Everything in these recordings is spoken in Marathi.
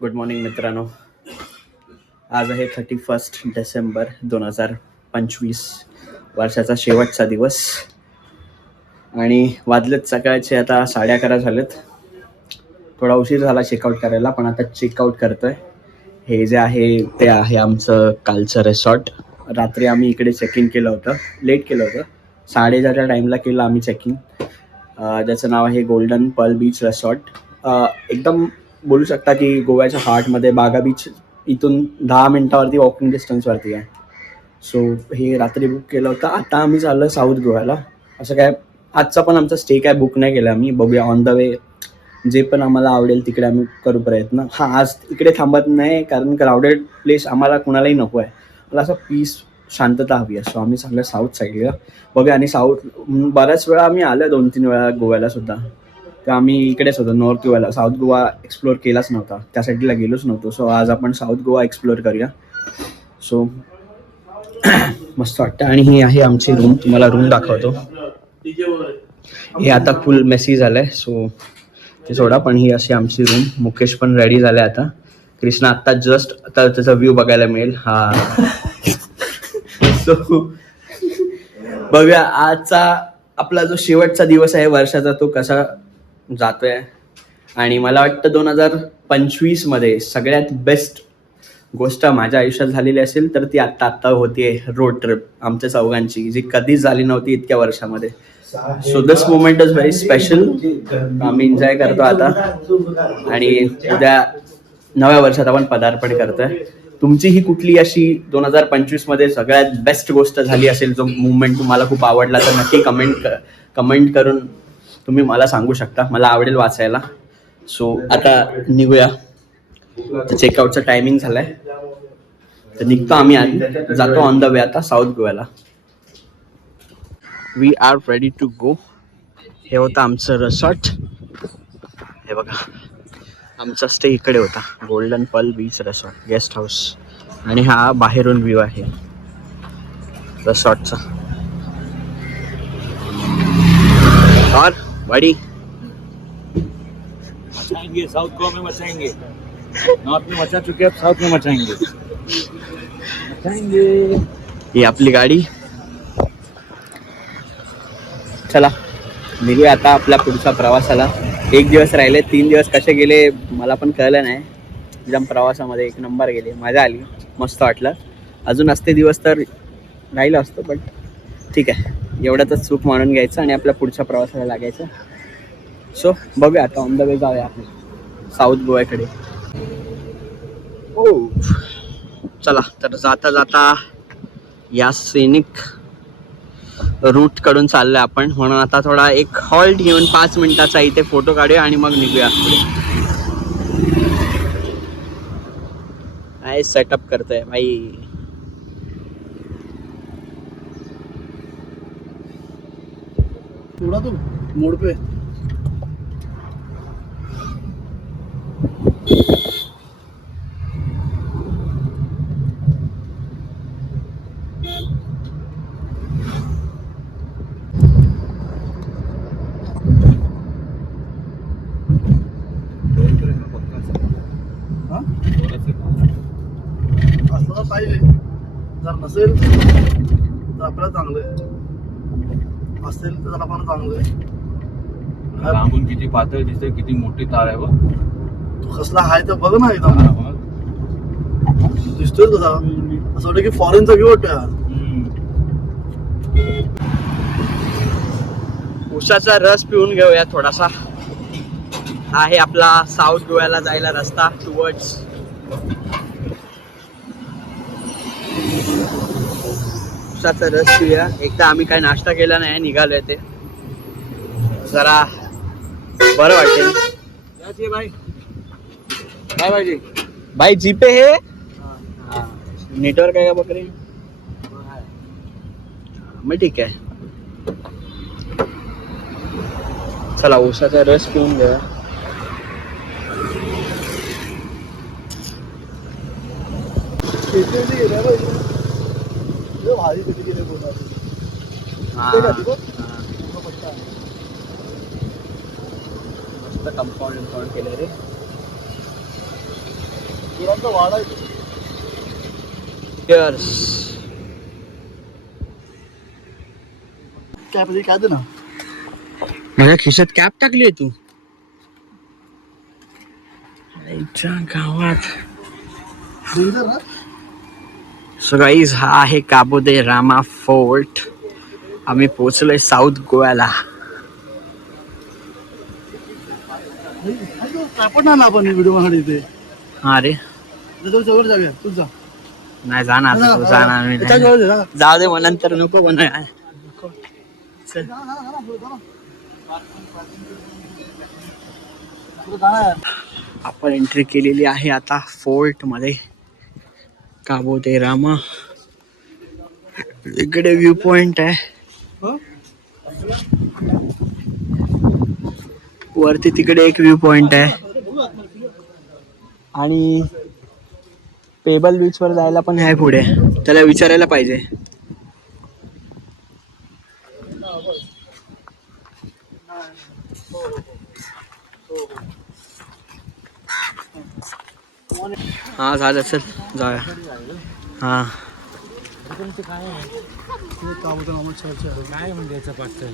गुड मॉर्निंग मित्रांनो. आज आहे 31 डिसेंबर 2025, वर्षाचा शेवटचा दिवस आणि वाजलेत सकाळचे आता 11:30 झालेत. थोडा उशीर झाला चेकआउट करायला, पण आता चेकआउट करतोय. हे जे आहे ते आहे आमचं कालचं रिसॉर्ट. रात्री आम्ही इकडे चेक इन केलं होतं, लेट केलं होतं, 10:30च्या टाईमला केलं आम्ही चेक इन. ज्याचं नाव आहे गोल्डन पर्ल बीच रिसॉर्ट. एकदम बोलू शकता की गोव्याच्या हार्टमध्ये बागा बीच इथून 10 मिनिटावरती वॉकिंग डिस्टन्सवरती आहे. सो हे रात्री बुक केलं होतं. आता आम्ही चाललो साऊथ गोव्याला. असं काय आजचा पण आमचा स्टे काय बुक नाही केला आम्ही, बघूया ऑन द वे जे पण आम्हाला आवडेल तिकडे आम्ही करू प्रयत्न. आज इकडे थांबत नाही कारण क्राऊडेड प्लेस आम्हाला कुणालाही नको आहे. मला असं पीस शांतता हवी आहे. सो आम्ही चांगलं साऊथ साईडला बघूया. आणि साऊथ बऱ्याच वेळा आम्ही आलो 2-3 वेळा गोव्याला सुद्धा, तर आम्ही इकडेच होतो नॉर्थ गोव्याला. साऊथ गोवा एक्सप्लोअर केलाच नव्हता, त्या साईडला गेलोच नव्हतो. सो आज आपण साऊथ गोवा एक्सप्लोअर करूया. सो मस्त वाटतं. आणि ही आहे आमची रूम, तुम्हाला रूम दाखवतो. हे आता फुल मेसी झालंय सो ते सोडा, पण ही अशी आमची रूम. मुकेश पण रेडी झालाय आता. कृष्णा आत्ता जस्ट आता त्याचा व्ह्यू बघायला मिळेल. हा सो बघूया आजचा आपला जो शेवटचा दिवस आहे वर्षाचा तो कसा जातोय. आणि मला वाटतं 2025 मध्ये सगळ्यात बेस्ट गोष्ट माझ्या आयुष्यात झालेली असेल तर ती आत्ता होतीये रोड ट्रिप आमच्या चौघांची, जी कधीच झाली नव्हती इतक्या वर्षामध्ये. So this moment is very special. आम्ही एन्जॉय करतो आता आणि उद्या नव्या वर्षात आपण पदार्पण करतोय. तुमची ही कुठली अशी 2025 मध्ये सगळ्यात बेस्ट गोष्ट झाली असेल, जो मुवमेंट तुम्हाला खूप आवडला, तर नक्की कमेंट करून तुम्ही मला सांगू शकता. मला आवडेल वाचायला. सो आता निघूया. चेकआउटचा टायमिंग झालाय तर निघतो आम्ही. जातो ऑन द वे आता साऊथ गोव्याला. We are ready to go. हे होतं आमचं रिसॉर्ट. हे बघा आमचा स्टे इकडे होता, golden pearl beach resort guest house. आणि हा बाहेरून व्ह्यू आहे रिसॉर्टचा. और बड़ी मचाएंगे साउथ गोवा में, मचाएंगे. नॉर्थ में मचा चुके, अब साउथ में मचाएंगे. ही आपली गाडी. चला निघूया आता आपल्या पुढच्या प्रवासाला. 1 दिवस राहिले, 3 दिवस कसे गेले मला पण कळलं नाही. एकदम प्रवासामध्ये 1 नंबर गेले, मजा आली, मस्त वाटलं. अजून असते दिवस तर राहिलं असतं, पण ठीक आहे, एवढ्यातच चूक मानून घ्यायचं आणि आपल्या पुढच्या प्रवासाला लागायचं. सो बघूया आता ऑन द वे जाऊया आपण साऊथ गोव्याकडे. हो चला तर जाता जाता या सैनिक रूट कडून चाललोय आपण, म्हणून आता थोडा एक हॉल्ट घेऊन 5 मिनिटाचा इथे फोटो काढूया आणि मग निघूया. काय सेटअप करतोय भाई. थोड़ा तो मोड़ पे असं पाहिजे. जर नसेल तर आपल्याला चांगलं आहे, असेल तर जरा पण चांगलं आहे. लांबून किती पातळ दिसते, किती मोठी तार आहे बघ. तो कसला आहे तर बघ ना, एकदम दिसतोय तसा. असं वाटतं की फॉरेनचा व्ह्यू वाटतो. उसाचा रस पिऊन घेऊया थोडासा. हा आहे आपला साऊथ गोव्याला जायला रस्ता टुवर्ड्स. उसाचा रस पिऊया. एकदा आम्ही काय नाश्ता केला नाही, निघालोय ते जरा बरं वाटेल. भाई काय पाहिजे भाई जीपे हे नेटवर्क आहे का बकरी. मग ठीक आहे, चला उसाचा रस पिऊन घ्या. भारी किती गेले बोला हा, ते का तिकडं? हा. पूर्ण पट्टा आहे. मस्त कंपाऊंड केलं रे. गुरांचा वाडा आहे तो. काय दे ना माझ्या खिशात कॅप टाकली आहे तू. आईच्या गावात. डेंजर ना सो गाईज, हा आहे काबो दे रामा फोर्ट. आम्ही पोहोचलोय साऊथ गोव्याला. ट्रायपॉड ना आपण व्हिडिओ मध्ये इथे हा रे, जवळ जवळ जाऊया तू जा नाही जाणार तू, जाणार मी त्याच्या नाही. जवळ जा. जाऊ दे मग, नंतर नको म्हणा. चल. जा ना, पुढे जा ना. पुढे जा ना यार. आपण एंट्री केलेली आहे आता फोर्ट मध्ये, काबो दे रामा. इकडे व्ह्यू पॉइंट आहे, हं? वरती तिकडे एक व्ह्यू पॉइंट आहे, आणि पेबल बीच वर जायला पण आहे पुढे. त्याला विचारायला पाहिजे. हा झालं, चल जाऊया. हा, हे काम होतं ना, आम्हाला चर्च आहे. काय म्हणजे याचा पाठचा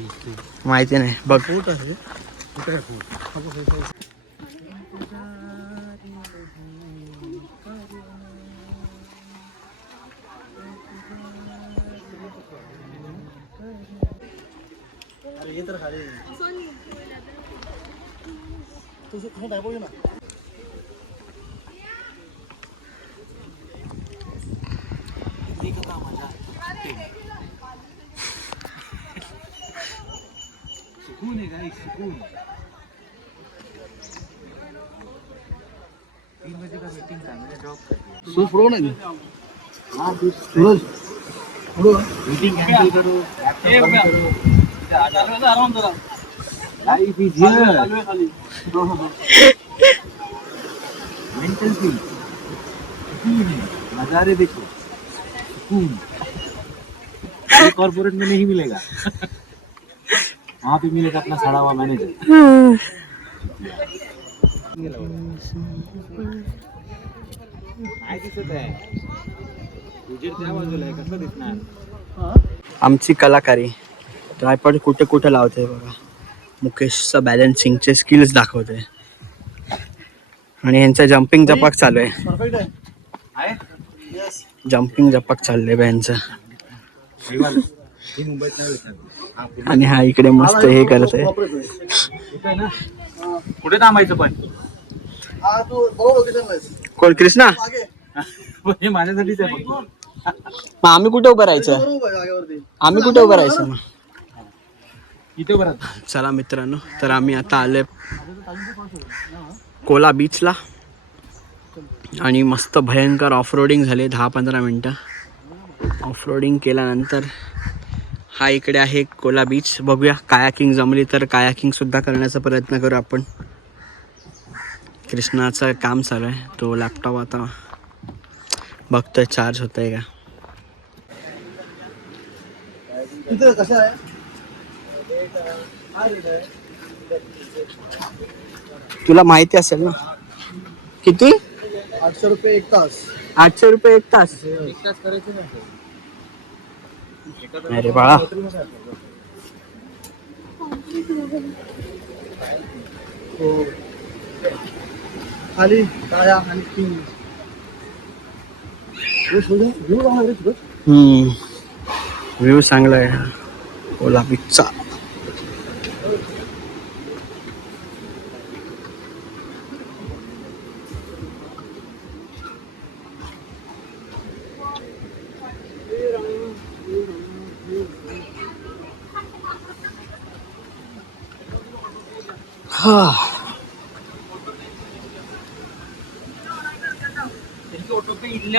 माहिती नाही बघ. फोर्ट आहे कुठे फूट? अरे ये तर खाली तुझं टायपॉड ना सुकून आहे गाई, सुकून. 3 बजे का मीटिंग था, मैंने ड्रॉप कर दिया. सूज पुढव नाही हाँ तू सूरज पुढव मीटिंग कैंसिल करो, लैपटॉप बंद करो. आराम जरा लाइफ इज हियर. खाली मेंटल पीस, सुकून है. नजारे देखो, सुकून. ये कॉर्पोरेट में नहीं मिलेगा. वहाँ पे मिलेगा अपना सड़ा हुआ मैनेजर. काय दिसत आहे? उजेड त्या बाजूला आहे, कसं दिसणार? आमची कलाकारी ट्रायपॉड कुठे कुठे लावते बघा. मुकेशचं बॅलन्सिंगचे स्किल्स दाखवते, आणि यांचं जम्पिंग जपाक चालू आहे. परफेक्ट आहे आहे? यस जम्पिंग जपाक चाललंय बा यांचं. हे वालं. हे मुंबईत नाही भेटणार. हा, पुढे. आणि हा इकडे मस्त हे करत आहे. कुठे आहे ना? कुठे थांबायचं पण? हा तू बरोबर लोकेशनला आहेस. कोण, कृष्णा? मागे हे माझ्यासाठीच आहे फक्त. मग आम्ही कुठे उभं राहायचं? बरोबर आहे जागेवरती. आम्ही कुठे उभं राहायचं मग? इथे बरं. चला मित्रांनो, तर आम्ही आता आलोय कोला बीचला, आणि मस्त भयंकर ऑफरोडिंग झाले. 10-15 मिनटं ऑफरोडिंग केल्यानंतर हा इकडे आहे कोला बीच. बघूया, कायाकिंग जमली तर कायाकिंग सुद्धा करण्याचा प्रयत्न करू आपण. कृष्णाचं काम चालू आहे, तो लॅपटॉप आता बघतोय चार्ज होत आहे का. तिथे कसं आहे तुला माहिती असेल ना किती? 800 रुपये 1 तास. 800 रुपये 1 तास. एक तास करायचं नाही. अरे बाळा, हो खाली काया आणि पिंग घेऊ जाणार रे तुझं. व्ह्यू चांगला आहे कोला बीचचा. ഇല്ല.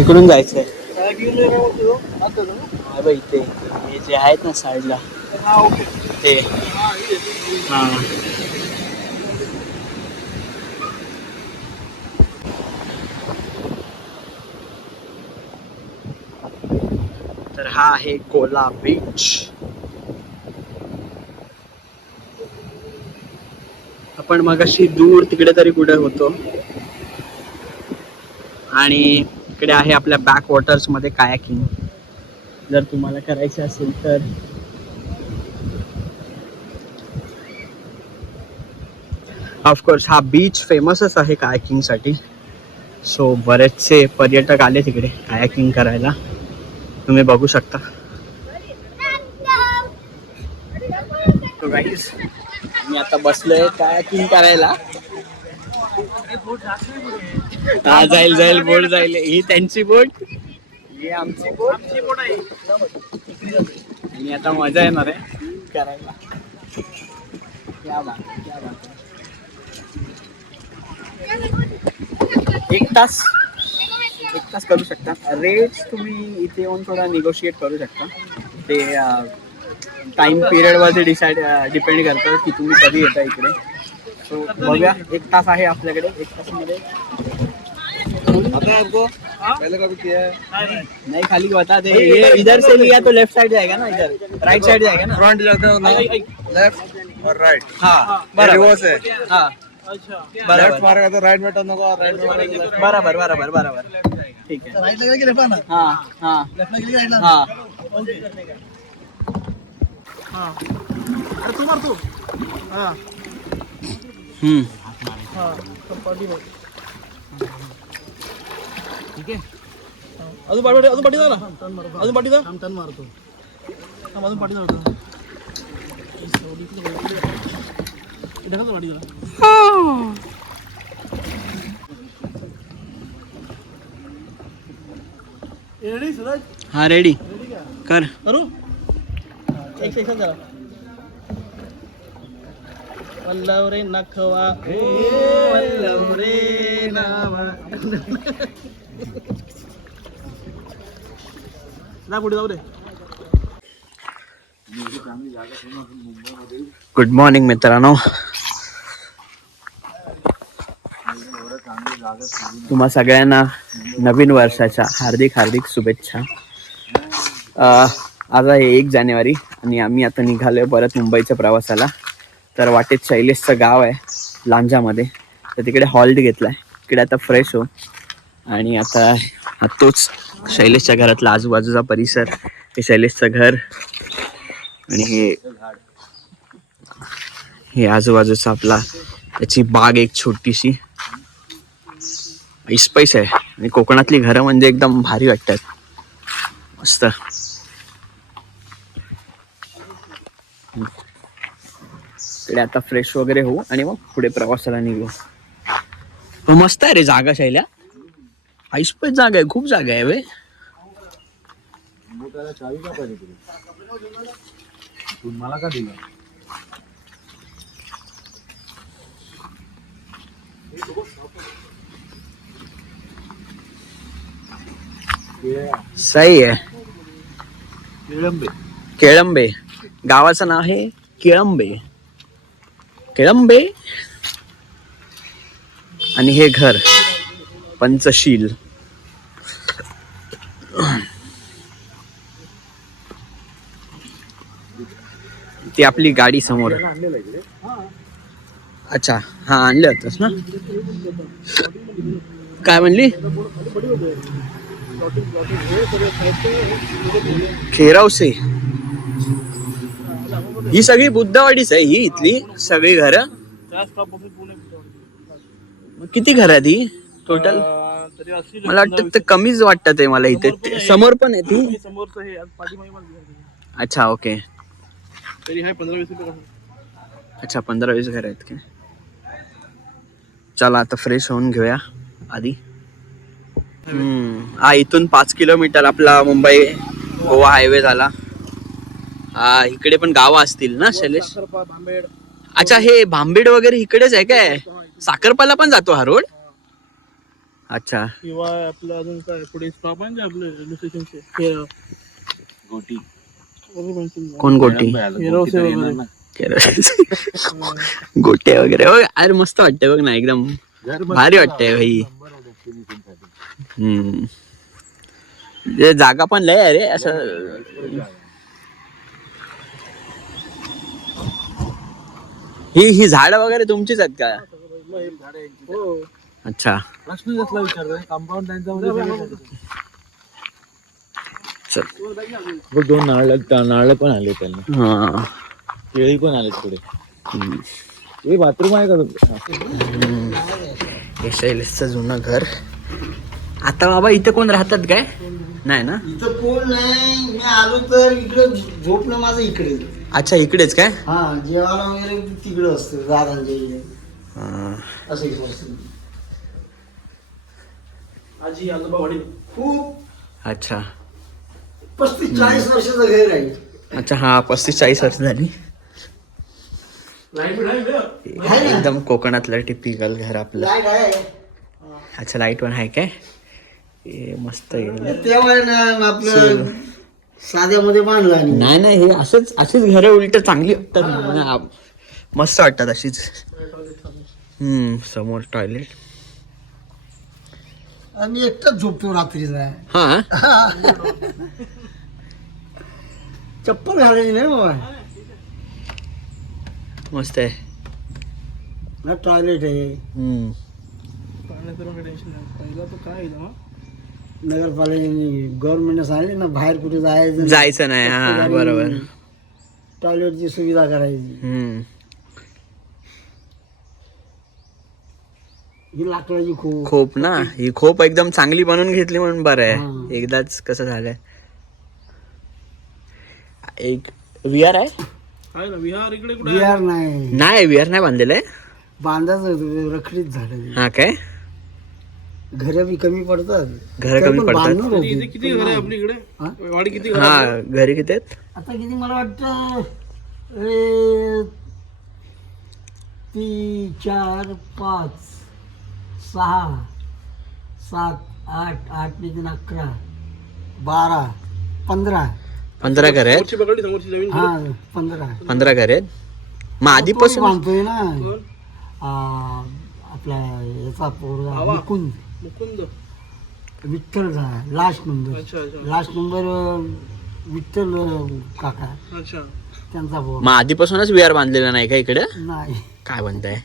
इकडून जायचंय. काय गेले का होते हो? आता जाऊ. हा बाई इथे हे जे आहेत ना साईडला हा ओके. ते हा ये. हा. तर हा आहे कोला बीच. आपण मगाशी दूर तिकडे तरी कुठे होतो आणि इकडे आहे आपल्या बॅक वॉटर्स मध्ये कायाकिंग. जर तुम्हाला करायचे असेल तर ऑफकोर्स हा बीच फेमसच आहे कायाकिंग साठी. सो बरेचसे पर्यटक आले तिकडे कायाकिंग करायला, तुम्ही बघू शकता. गाईज मी आता बसलोय कायाकिंग करायला. हा जाईल जाईल बोट जाईल. ही त्यांची बोट, ही आमची बोट आहे. आणि आता मजा येणार आहे करायला. क्या बात है, क्या बात है. 1 तास करू शकता. रेट तुम्ही इथे येऊन थोडा निगोशिएट करू शकता. ते टाइम पिरियड वरती डिपेंड करतं की तुम्ही कधी येता इकडे. सो बघूया. 1 तास आहे आपल्याकडे. 1 तासामध्ये आपको पहले कभी किया है? नहीं खाली बता दे. ये इधर से लिया तो लेफ्ट साइड जाएगा ना, इधर राइट साइड जाएगा ना. फ्रंट जाते हो ना, लेफ्ट और राइट. हाँ बराबर बराबर. है. हाँ अच्छा. लेफ्ट बराबर मारेगा तो राइट में टर्न होगा, राइट में मारेगा तो लेफ्ट. बराबर बराबर बराबर. ठीक है. राइट लगेगा कि लेफ्ट आना? हाँ हाँ लेफ्ट लगेगा राइट आना? हाँ. हाँ. अरे तू मार तू. हाँ. हाँ. पार्टी में. ठीक आहे. अजून पाठी जा ना. अजून पाठी जा. टर्न मारतो. अजून पाठी जा. ढकल पाठी जरा. रेडी सूरज? हाँ रेडी रेडी क्या? कर. करू? एक सेकंड जरा. वल्लव रे नखवा वल्लव रे नावा. ना पुढे जाऊ दे. गुड मॉर्निंग मित्रांनो. तुम्हा सगळ्यांना नवीन वर्षाच्या हार्दिक हार्दिक शुभेच्छा. आज आहे 1 जानेवारी आणि आम्ही आता निघालोय परत मुंबईच्या प्रवासाला. तर वाटेत शैलेशचं गाव आहे लांजामध्ये, तर तिकडे हॉल्ट घेतलाय. इकडे आता फ्रेश हो आणि आता तोच शैलेशच्या घरातला आजूबाजूचा परिसर. हे शैलेशचं घर आणि हे आजूबाजूचा आपला त्याची बाग एक छोटीशी. स्पाइस आहे आणि कोकणातली घरं म्हणजे एकदम भारी वाटतात, मस्त. इकडे आता फ्रेश वगैरे होऊ आणि मग पुढे प्रवासाला निघू. मस्त आहे रे जागा शैल्या. ऐसपैस जागा आहे, खूप जागा आहे वे. त्याला चावी का पाहिजे तुला? तू मला का दिला? सही आहे. केळंबे. केळंबे गावाचं नाव आहे केळंबे. केळंबे. आणि हे घर पंचशील. ती आपली गाडी समोर. अच्छा हा आणले होतस ना. काय म्हणली? खेरावसे. ही सगळी बुद्धवाडीच आहे ही इथली सगळी घरं. किती घर आहेत ही टोटल? मला वाटतं ते कमीच वाटतात आहे मला इथे. समोर पण आहे ती. समोरचं हे पाठीमागे पण अच्छा ओके. तरी आहे 15-20 रुपये. अच्छा 15-20 घर आहेत का? चला आता फ्रेश होऊन घेऊया आधी. हा इथून 5 किलोमीटर आपला मुंबई गोवा हायवे झाला. हा इकडे पण गावं असतील ना शैलेश? भांबेड. अच्छा हे भांबेड वगैरे इकडेच आहे काय? साखरपाला पण जातो हा रोड? अच्छा. किंवा आपलं अजून काय पुढे स्टॉप आहे ना आपले रेल्वे स्टेशनचे गोटी कोण गोटी? हेरवसे वगैरे. गोटे वगैरे बघ. अरे मस्त वाटतंय बघ ना, एकदम भारी वाटतंय भाई. जे जागा पण लय अरे असं. ही झाड वगैरे तुमचीच आहेत का? हो. अच्छा. प्रश्न कसला विचारतोय? कंपाऊंड त्यांचा चल. दोन नारळ पण आले त्यांना. हा. केळी पण आले पुढे. हे बाथरूम आहे का तुमचं? हे शैलेशचं जुनं घर. आता बाबा इथे कोण राहतात काय? नाही ना. इथं कोण नाही. मी आलो तर इकडे झोपणं माझं इकडे. अच्छा इकडेच काय? हा जेवायला वगैरे तिकडे असतं दादांच्या इकडे. असं एक परिस्थिती. आजी आजोबा वडील खूप अच्छा. 35-40 वर्षाचं घर आहे. अच्छा हा 35-40 वर्ष झाली. एकदम कोकणातलं टिपिकल घर आपलं. लाईट आहे. अच्छा लाईट पण आहे काय? हे मस्त आहे. तेव्हा ना आपलं साध्यामध्ये बांधलं आणि नाही नाही हे अशीच घरं उलट चांगली वाटतात. मस्त वाटतात अशीच. समोर टॉयलेट. आम्ही एकटाच झोपतो रात्रीचा. हा. चप्पल घालायची नाही बाबा. मस्त आहे. ना टॉयलेट आहे. पाण्याचं पण टेन्शन नाही. पहिला तर काय आहे ना नगरपालिकेने गव्हर्नमेंटने सांगितले ना बाहेर कुठे जायचं नाही. हा बरोबर. टॉयलेटची सुविधा करायची. ही लाकडाची खोप ना, ही खोप एकदम चांगली बनवून घेतली म्हणून बरं आहे. एकदाच कसं झालंय. एक विहार आहे ना विहार इकडे कुठे बिहार नाही. नाही विहार नाही बांधलेलं आहे. बांधायचं रखडीत झालं. हा काय? घर बी कमी पडतात. घर कमी पडतात. इथे किती घर आहे आपली इकडे? वाडी किती घर? हा घरी किती आहेत? आता किती मला वाटतं 3, 4, 5, 6, 7, 8, 8 ने 11, 12, 15. 15 घर आहेत. समोरची पकडली समोरची जमीन. हा 15. 15 घर आहेत. मग आधीपासून बांधतोय ना. कोण? आपला याचा पोरगा आवा. मुकुंद मुकुंद. Vitthal last number. अच्छा अच्छा लास्ट नंबर विठ्ठल काका अच्छा. त्यांचा पोर. मग आधीपासूनच विहार बांधलेला नाही का इकडे? नाही काय म्हणताय?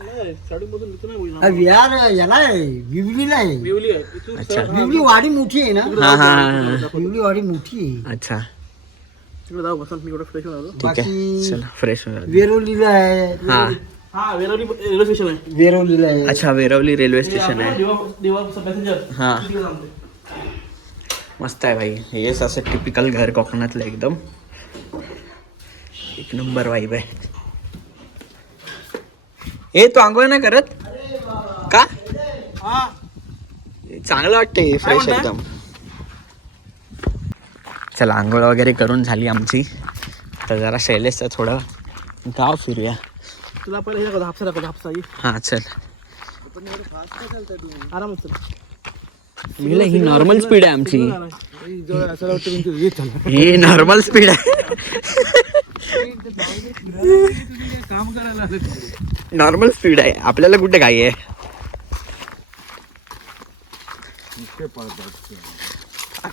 नाही साडीमधून इथं नाही होईल. विहार याला आहे बिवलीला आहे. बिवली आहे इथून अच्छा. बिवली वाडी मोठी आहे ना. हा हा. बिवली वाडी मोठी आहे. अच्छा तिकडे जाऊ बसा. मी एवढं फ्रेश होणार. ठीक आहे. बाकी चला फ्रेश होऊन. वेरोलीला आहे. हा हा वेरवली रेल्वे स्टेशन आहे. वेरोलीला आहे. अच्छा वेरवली रेल्वे स्टेशन आहे. दिवा पॅसेंजर. हा मस्त आहे भाई. हेच असं टिपिकल घर कोकणातलं एकदम एक नंबर वाईब आहे. ए तू आंघोळ नाही करत का? हा चांगलं वाटतंय फ्रेश एकदम. चला आंघोळ वगैरे करून झाली आमची. तर जरा शैलेशचं थोडं गाव फिरूया. तुला पहिले हे हापसा दाखवतो. हापसा ये. हा चल. आरामात चल. ही नॉर्मल स्पीड आहे आमची. असं वाटतं ही नॉर्मल स्पीड आहे. काम करायला नॉर्मल स्पीड आहे. आपल्याला कुठे घाई आहे?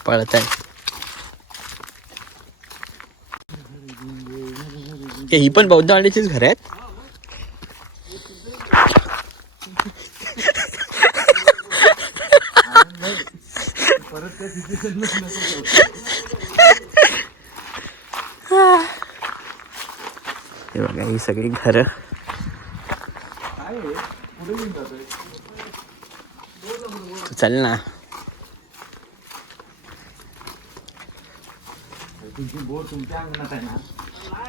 पळत आहे. ही पण बौद्धवाडीचीच घर आहेत. हे बघा ही सगळी घरं. चल ना.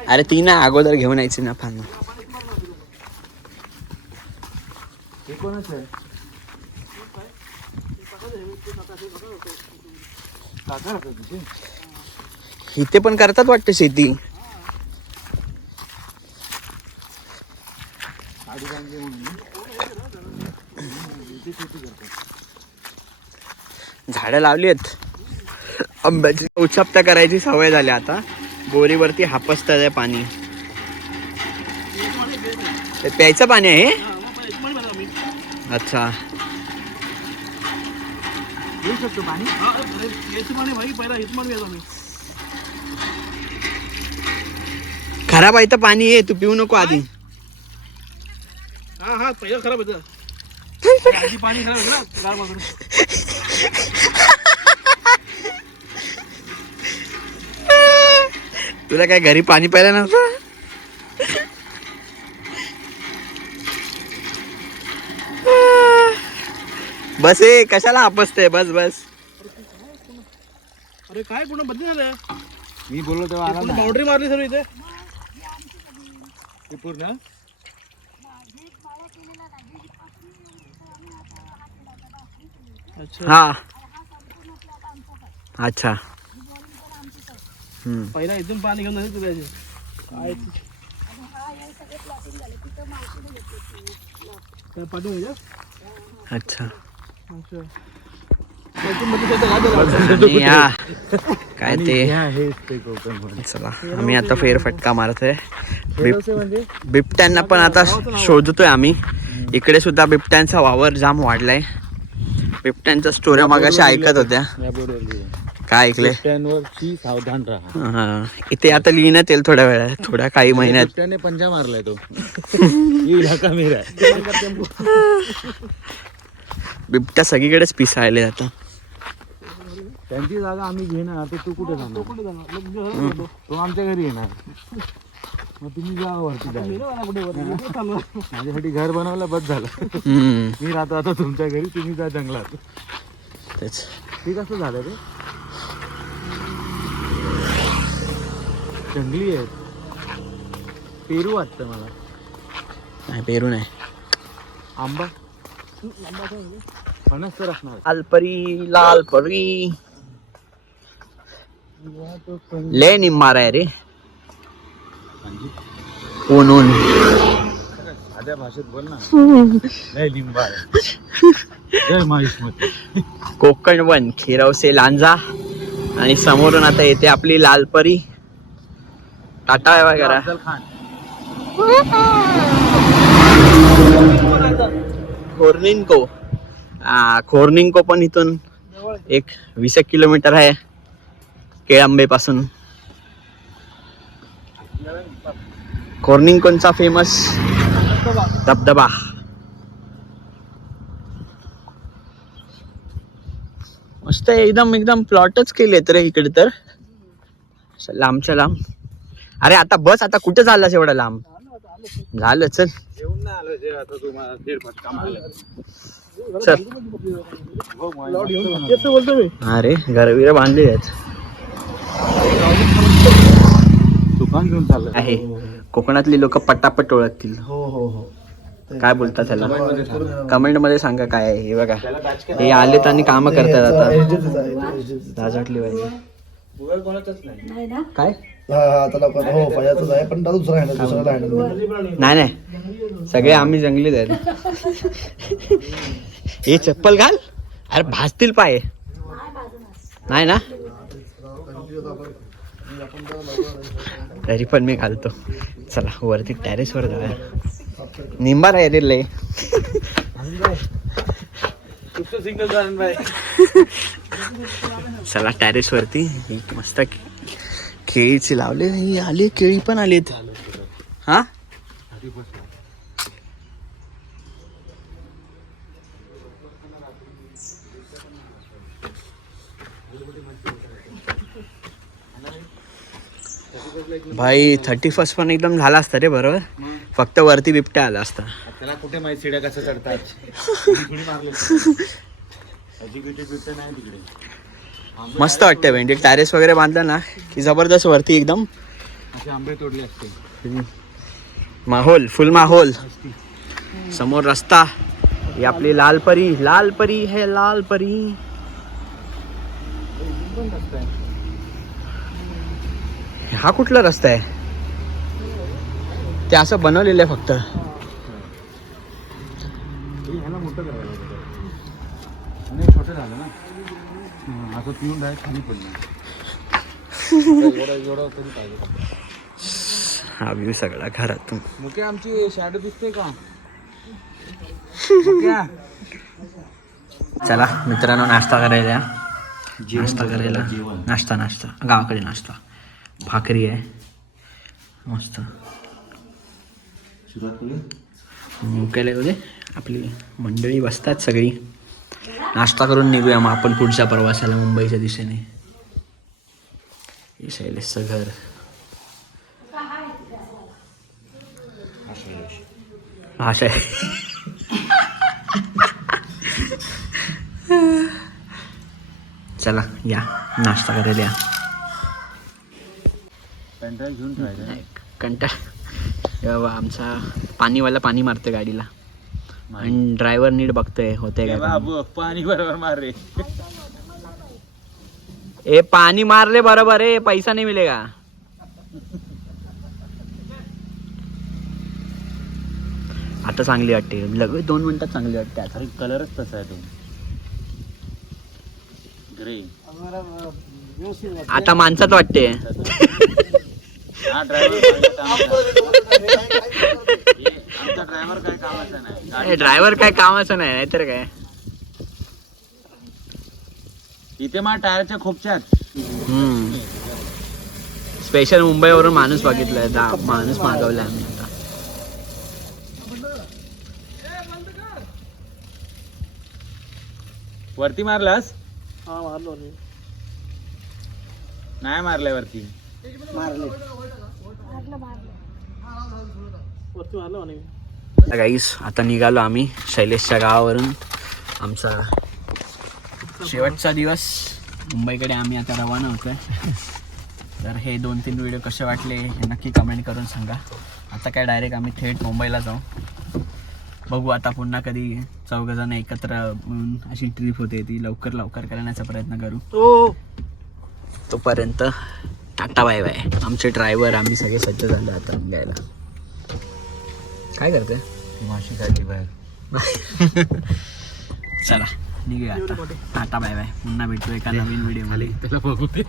अरे ती ना अगोदर घेऊन यायची ना फान. इथे पण करतात वाटतं शेती. झाडं लावली आहेत आंब्याची. उचापत्या करायची सवय झाली आता. बोरीवरती हापसत आहे पाणी. ते प्यायचं पाणी आहे हे? अच्छा. येऊ शकतो पाणी. खराब आहे तर पाणी आहे, तू पिऊ नको आधी. हा पहिलं खराब होतं. आधी पाणी खराब होतं ना गावाकडून. तुला काय घरी पाणी प्यायला नव्हतं? बस ए, कशाला आपसते? बस बस. अरे काय पूर्ण बदली झालं. मी बोललो तेव्हा आला ना. बाउंड्री मारली सर्व इथे. ते पूर्ण हा अच्छा. पहिला इथून पाणी घेऊन जायचं तुला इथे. काय काय पाठवून द्या. अच्छा. अच्छा. त्यातून मध्ये त्याचं काय झालं? आणि या काय ते आहे ते कोकण. चला आम्ही आता फेरफटका मारतोय. म्हणजे बिबट्यांना पण आता शोधतोय आम्ही. इकडे सुद्धा बिबट्यांचा वावर जाम वाढलाय. बिबट्यांच्या स्टोऱ्या मागाशी ऐकत होत्या. काय ऐकले? बिबट्यांवरची सावधान राहा. हा, इथे आता लिहिण्यात येईल थोड्या वेळात, थोड्या काही महिन्यात. बिबट्याने पंजा मारलाय तो. ये इलाका मेरा है. बिबट्या सगळीकडेच पिसाळले आता. त्यांची जागा आम्ही घेणार तर तू कुठे जाणार? कुठे जाणार? मग घरात जातो. तो आमच्या घरी येणार. मग तुम्ही जा वरती जा. गेलो ना कुठे वरती. इथे थांबलो. माझ्यासाठी घर बनवलं बस झालं. मी राहतो आता तुमच्या घरी, तुम्ही जा जंगलात. तेच. ते कसं झालं रे? जंगली आहेत. पेरू वाटतं मला. नाही पेरू नाही. आंबा फणस तर असणार. लालपरी लालपरी ले निम्मार आहे रे. ऊन ऊन. साध्या भाषेत बोल ना. लय लिंबा आहे. जय माहिष्मती. कोकण वन खिरवसे लांजा. आणि समोरून आता येते आपली लालपरी. टाटा वगैरे. अफजल खान. खोर्निंको. खोर्निंको पण इथून एक 20 किलोमीटर आहे केळंबे पासून. खोर्निंकोचा फेमस धबधबा. मस्त आहे एकदम. एकदम प्लॉटच केलेत रे इकडे तर लांबच्या लांब. अरे आता बस, आता कुठे चाललास एवढा लांब? झालं चल येऊन नाही आलो जे आता तुम्हाला दीड फटका मारला. चल. तेच बोलतो मी. अरे घरविर बांधले आहेत. दुकान घेऊन चाललं आहे कोकणातली लोक पटापट ओळखतील. हो हो हो. काय बोलतात त्याला? कमेंट मध्ये सांगा काय आहे हे. बघा हे आलेत आणि काम करतात आता. लाज वाटली पाहिजे. काय त्याला पण हो पाहिजेच आहे पण दुसरा हँडल दुसऱ्याला हँडल. नाही नाही सगळे आम्ही जंगलीत आहेत. हे चप्पल घाल. अरे भाजतील पाय. नाही ना तरी पण मी घालतो. चला वरती टेरेस वर जाऊया. निंबार आहे रे लय. चला टेरेस वरती. मस्त केळीची लावले. ही आली केळी पण आलीत. हा भाई 31 पण एकदम झाला असता रे. बरोबर फक्त वरती बिबट्या आला असता. त्याला कुठे माहिती शिड्या कसं चढतात. बिबट्या नाही तिकडे. मस्त वाटतं म्हणजे टॅरेस वगैरे बांधलं ना की जबरदस्त. वरती एकदम असे आंबे तोडले असते. माहोल फुल माहोल. समोर रस्ता. ही आपली लालपरी. लालपरी है लालपरी. हा कुठला रस्ता आहे? ते असं बनवलेलं आहे फक्त. असं झालं ना असं पिऊन डायरेक्ट खाली पडलं एवढं तरी पाहिजे. हा व्ह्यू सगळा घरातून. मुके आमची शॅडो दिसते का? चला मित्रांनो, नाश्ता करायला नाश्ता गावाकडे नाश्ता. भाकरी आहे मस्त. मुकेले होते आपली मंडळी बसतात सगळी. नाश्ता करून निघूया मग आपण पुढच्या प्रवासाला मुंबईच्या दिशेने. हे शैलेशचं घर. आशा आहे. चला या नाश्ता करायला या. पेनड्राईव्ह घेऊन ठेवायचं. कंटाळ बाबा, आमचा पाणीवाला पाणी मारते गाडीला आणि ड्रायव्हर नीट बघतोय होते काय. बाबू पाणी बरोबर मार रे. ए पाणी मारले बरोबर आहे, पैसा नाही मिलेगा. आता चांगली वाटते, लगेच 2 मिनिटात चांगली वाटते. आता कलरच तसा आहे तो ग्रे. आता माणसात वाटते. हा ड्रायव्हर आमचा ड्रायव्हर काय कामाचा नाही. ड्रायव्हर काय कामाचं नाही, नाहीतर काय. इथे मा टायरच्या खोपच्यात स्पेशल मुंबईवरून माणूस बघितलाय, माणूस मागवलाय आम्ही आता. वरती मारलास? हा मारलो नाही मारलाय वरती. मारले वरती मारलो आणि गाईस आता निघालो आम्ही शैलेशच्या गावावरून. आमचा शेवटचा दिवस मुंबईकडे आम्ही आता रवाना होतोय. तर हे 2-3 व्हिडिओ कसे वाटले हे नक्की कमेंट करून सांगा. आता काय डायरेक्ट आम्ही थेट मुंबईला जाऊ. बघू आता पुन्हा कधी 4 जण एकत्र म्हणून अशी ट्रिप होते, ती लवकर करण्याचा प्रयत्न करू. तोपर्यंत टाटा बाय बाय. आमचे ड्रायव्हर आम्ही सगळे सज्ज झाले आता घ्यायला. काय करते माशी काढली बाहेर. चला निघूया आता. Tata bye bye. पुन्हा भेटू एका नवीन व्हिडिओ मध्ये. त्याला बघू ते.